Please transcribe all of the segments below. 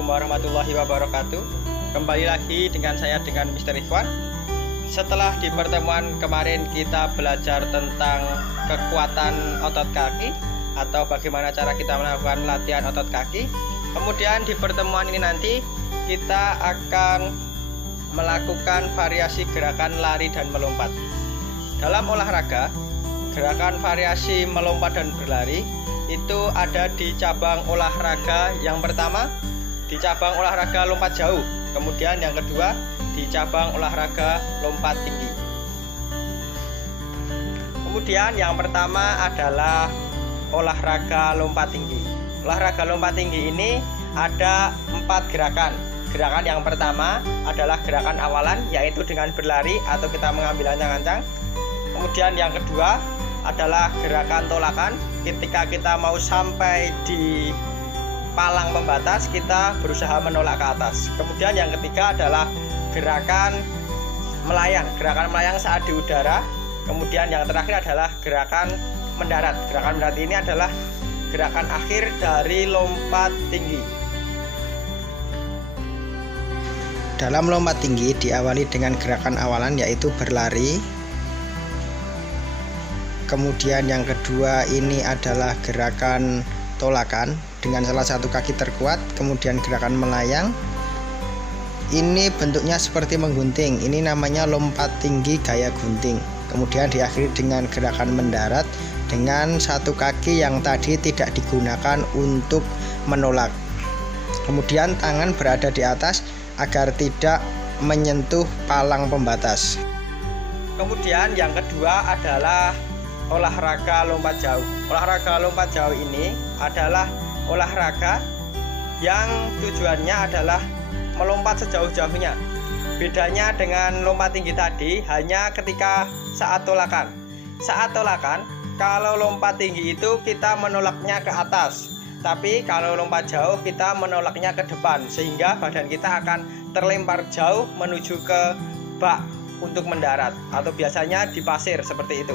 Assalamualaikum warahmatullahi wabarakatuh. Kembali lagi dengan saya, dengan Mr. Ikhwan. Setelah di pertemuan kemarin kita belajar tentang kekuatan otot kaki atau bagaimana cara kita melakukan latihan otot kaki. Kemudian di pertemuan ini nanti kita akan melakukan variasi gerakan lari dan melompat. Dalam olahraga, gerakan variasi melompat dan berlari itu ada di cabang olahraga yang pertama, di cabang olahraga lompat jauh. Kemudian yang kedua, di cabang olahraga lompat tinggi. Kemudian yang pertama adalah olahraga lompat tinggi. Olahraga lompat tinggi ini ada 4 gerakan. Gerakan yang pertama adalah gerakan awalan, yaitu dengan berlari atau kita mengambil ancang-ancang. Kemudian yang kedua adalah gerakan tolakan. Ketika kita mau sampai di palang pembatas, kita berusaha menolak ke atas. Kemudian yang ketiga adalah gerakan melayang. Gerakan melayang saat di udara. Kemudian yang terakhir adalah gerakan mendarat. Gerakan mendarat ini adalah gerakan akhir dari lompat tinggi. Dalam lompat tinggi diawali dengan gerakan awalan, yaitu berlari. Kemudian yang kedua ini adalah gerakan tolakan dengan salah satu kaki terkuat. Kemudian gerakan melayang, ini bentuknya seperti menggunting, ini namanya lompat tinggi gaya gunting. Kemudian diakhiri dengan gerakan mendarat dengan satu kaki yang tadi tidak digunakan untuk menolak. Kemudian tangan berada di atas agar tidak menyentuh palang pembatas. Kemudian yang kedua adalah olahraga lompat jauh. Olahraga lompat jauh ini adalah olahraga yang tujuannya adalah melompat sejauh-jauhnya. Bedanya dengan lompat tinggi tadi hanya ketika saat tolakan. Saat tolakan, kalau lompat tinggi itu kita menolaknya ke atas, tapi kalau lompat jauh kita menolaknya ke depan, sehingga badan kita akan terlempar jauh menuju ke bak untuk mendarat, atau biasanya di pasir seperti itu.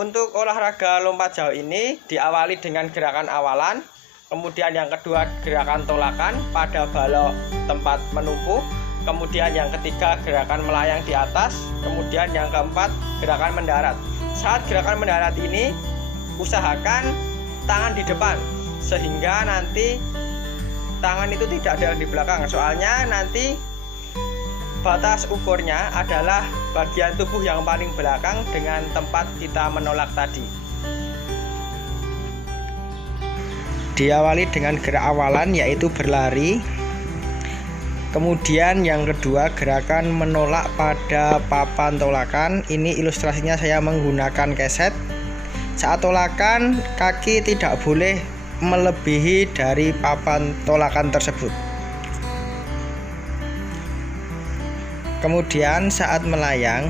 Untuk olahraga lompat jauh ini diawali dengan gerakan awalan, kemudian yang kedua gerakan tolakan pada balok tempat menumpuh, kemudian yang ketiga gerakan melayang di atas, kemudian yang keempat gerakan mendarat. Saat gerakan mendarat ini usahakan tangan di depan, sehingga nanti tangan itu tidak ada di belakang, soalnya nanti batas ukurnya adalah bagian tubuh yang paling belakang dengan tempat kita menolak tadi. Diawali dengan gerak awalan, yaitu berlari. Kemudian yang kedua gerakan menolak pada papan tolakan. Ini ilustrasinya saya menggunakan keset. Saat tolakan, kaki tidak boleh melebihi dari papan tolakan tersebut. Kemudian saat melayang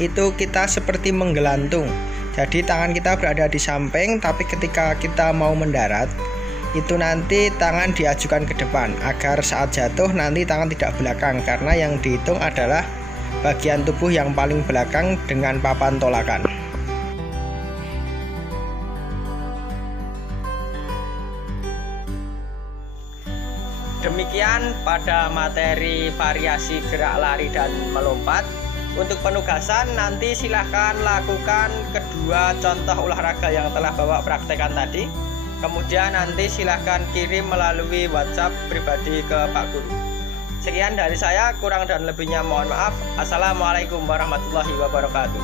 itu kita seperti menggelantung. Jadi tangan kita berada di samping, tapi ketika kita mau mendarat itu nanti tangan diajukan ke depan agar saat jatuh nanti tangan tidak belakang, karena yang dihitung adalah bagian tubuh yang paling belakang dengan papan tolakan. Demikian pada materi variasi gerak lari dan melompat. Untuk penugasan nanti silahkan lakukan kedua contoh olahraga yang telah Bapak praktekkan tadi. Kemudian nanti silahkan kirim melalui WhatsApp pribadi ke Pak Guru. Sekian dari saya, kurang dan lebihnya mohon maaf. Assalamualaikum warahmatullahi wabarakatuh.